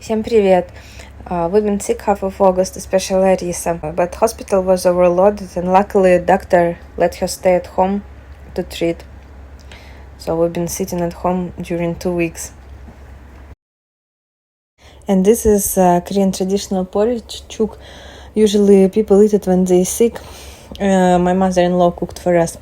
Всем привет! We've been sick half of August, especially Arisa, but hospital was overloaded and luckily a doctor let her stay at home to treat. So we've been sitting at home during 2 weeks. And this is Korean traditional porridge, chuk. Usually people eat it when they're sick. My mother-in-law cooked for us.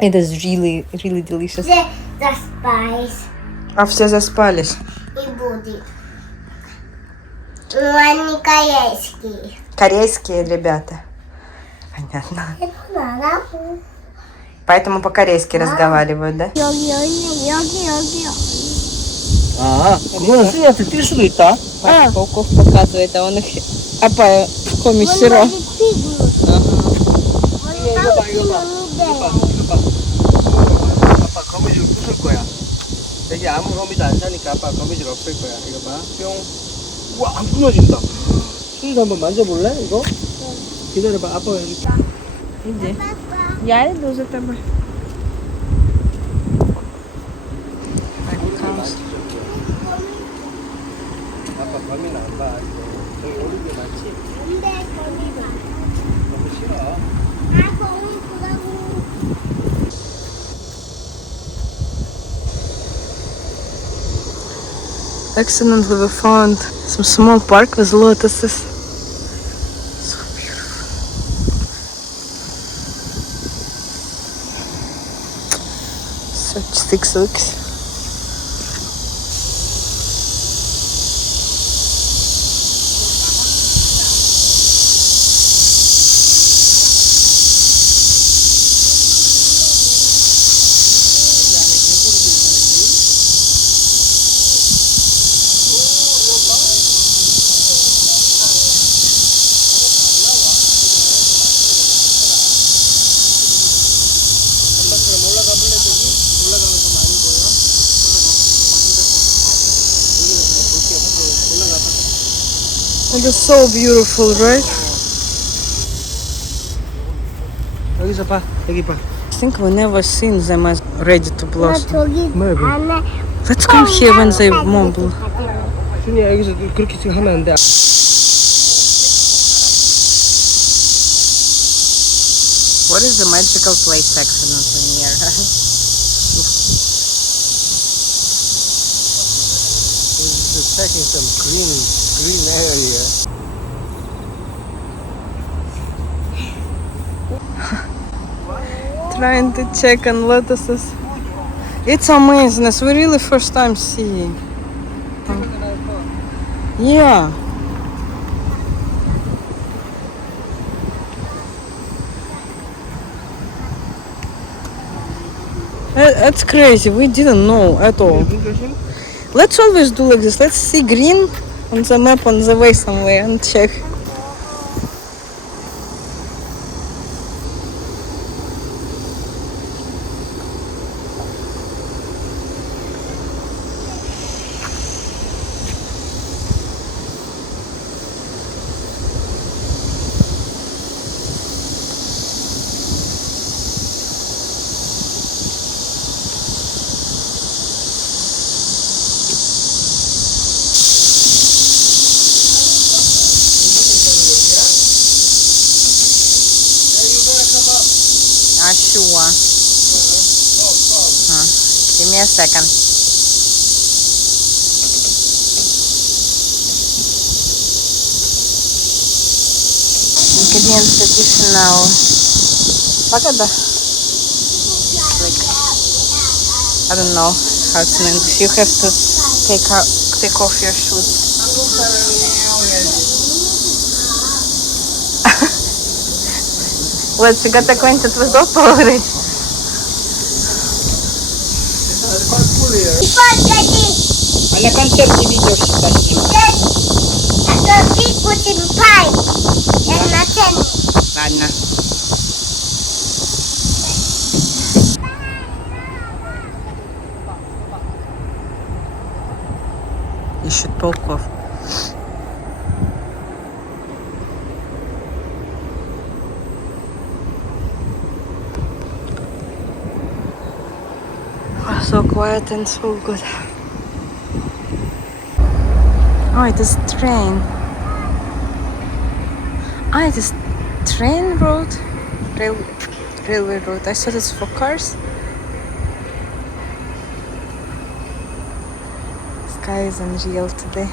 It is really, really delicious. Все заспались. А все заспались. И будет. Но они корейские. Корейские ребята. Понятно. Это надо. Поэтому по-корейски разговаривают, да? 여기. 아, 그거는 수리한테 뛸 수도 있다. Пауков показывает, а он их апа в коме 싫어. 이거 봐. 아빠 거미줄 부술 거야. 여기 아무 거미도 안 사니까 아빠 거미줄 없앨 거야. 이거 봐. 뿅. 우와, 안 끊어진다. 수리도 한번 만져볼래, 이거? 기다려봐, 아빠가 여기. Иди. Я иду за тобой. 아빠 거미는 안 봐. 저기 오는 게 많지? 근데 거기 봐. 너무 싫어. 거기 보라고. Accidentally we found some small park with lotuses. So beautiful. Such 6 weeks. It is so beautiful, right? 여기서 봐. 여기 봐. I think we never seen them as ready to 나 blossom. 저기 뭐야, 안에. Let's come here when they won't bloom. 순이야, 여기서 그렇게 지금 하면 안 돼. What is the magical place accidentally near? Just checking some green area. Trying to check on lotuses. It's amazing. It's we really first time seeing. Yeah. That's crazy. We didn't know at all. Let's always do like this. Let's see green on the map on the way somewhere and check. Sure. Give me a second. Korean traditional pagada. Like, I don't know how it's in English. You have to take off your shoes. Вот, сега какой-нибудь вызов поговорить. А на концерте видео всегда снимаю. Ладно. Ищут пауков. So quiet and so good. Oh, it is train. Ah, it is train road, railway road. I thought it's for cars. Sky is unreal today.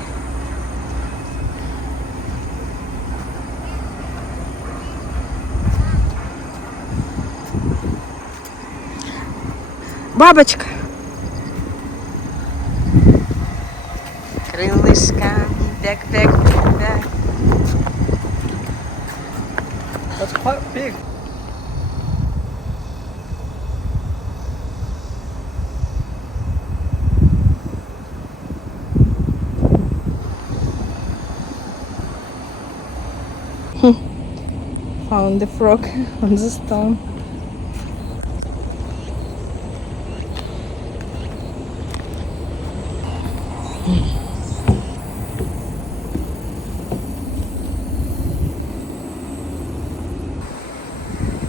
Бабочка. Крылышками. Бег, бег, бег, бег. That's quite big. Found the frog on the stone.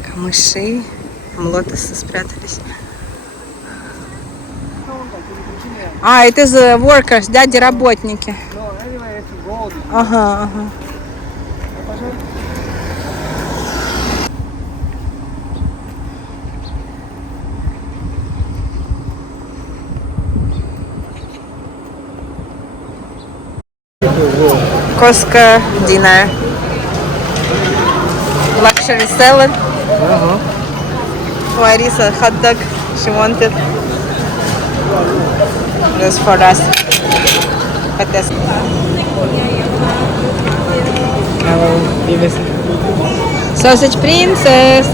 Камыши, лотосы спрятались. А, это за workers, дяди работники. No, anyway, it's gold. Ага, ага. Costco dinner. Luxury salad. Larissa hot dog she wanted. This for us. Fantastic. Sausage princess.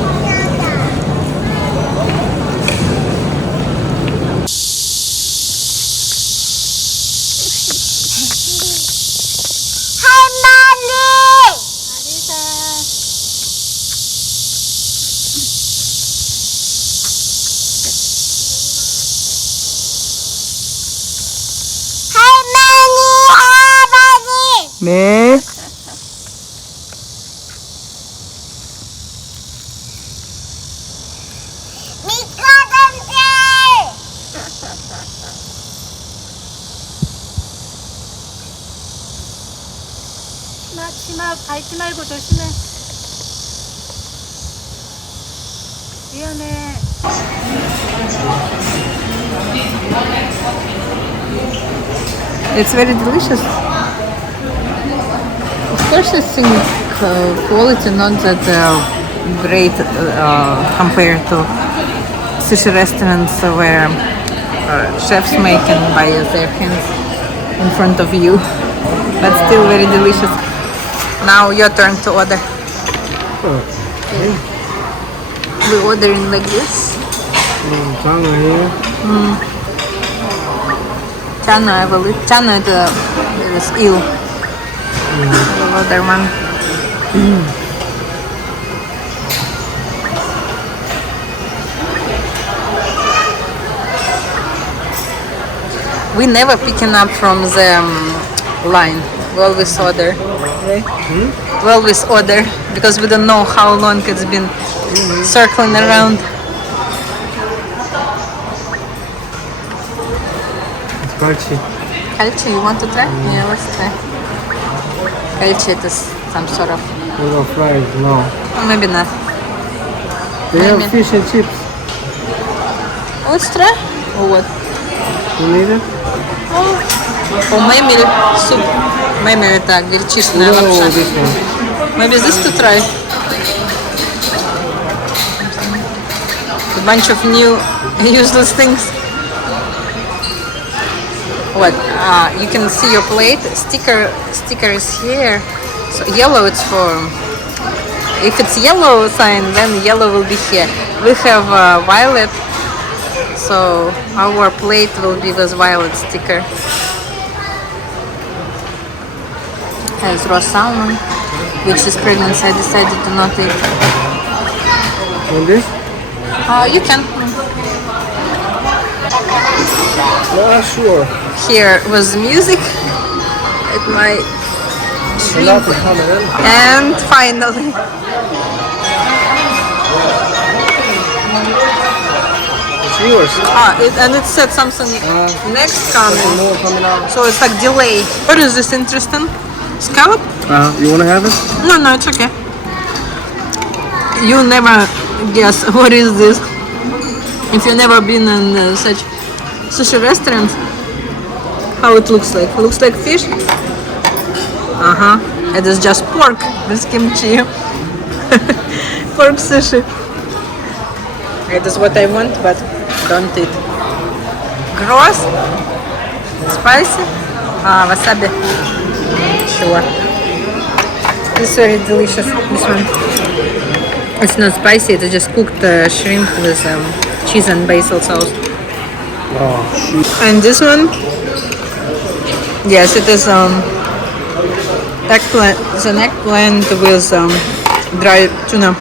네. 치마 밟지 말고 조심해. 위험해. It's very delicious. Of course, it's in quality not that great compared to sushi restaurants where chefs make and by their hands in front of you, but still very delicious. Now your turn to order. Okay. We ordering like this. Chana, I believe. Chana is eel. The other one. We never picking up from the line. We always order. We always order because we don't know how long it's been circling around. Кальций. Кальчи, you want to try? Yeah, let's try. Кальчи is some sort of, No fries, no. maybe not. They have Maybe. fish and chips. Let's try. Or what? You need it? Or maybe soup. Maybe это горчичная No, лапша. this one. Maybe this to try. A bunch of new useless things. What? You can see your plate. Sticker is here. So yellow it's for. If it's yellow sign, then yellow will be here. We have violet, so our plate will be with violet sticker. Has raw salmon, which is pregnancy. I decided to not eat. And this? You can. Yeah, sure. Here was music at my Not shrimp, coming in. and finally It's yours. And it said something next coming. More coming out. So it's like delay. What is this interesting? Scallop? You wanna have it? No, it's okay. You never guess what is this. If you've never been in such sushi restaurant, how it looks like. It looks like fish. It is just pork with kimchi. Pork sushi. It is what I want, but don't eat. Gross? Spicy? Wasabi. Sure. This is very delicious. This one. It's not spicy. It's just cooked shrimp with cheese and basil sauce. Oh, shoot. And this one, yes, it is eggplant. It's an eggplant with dry tuna.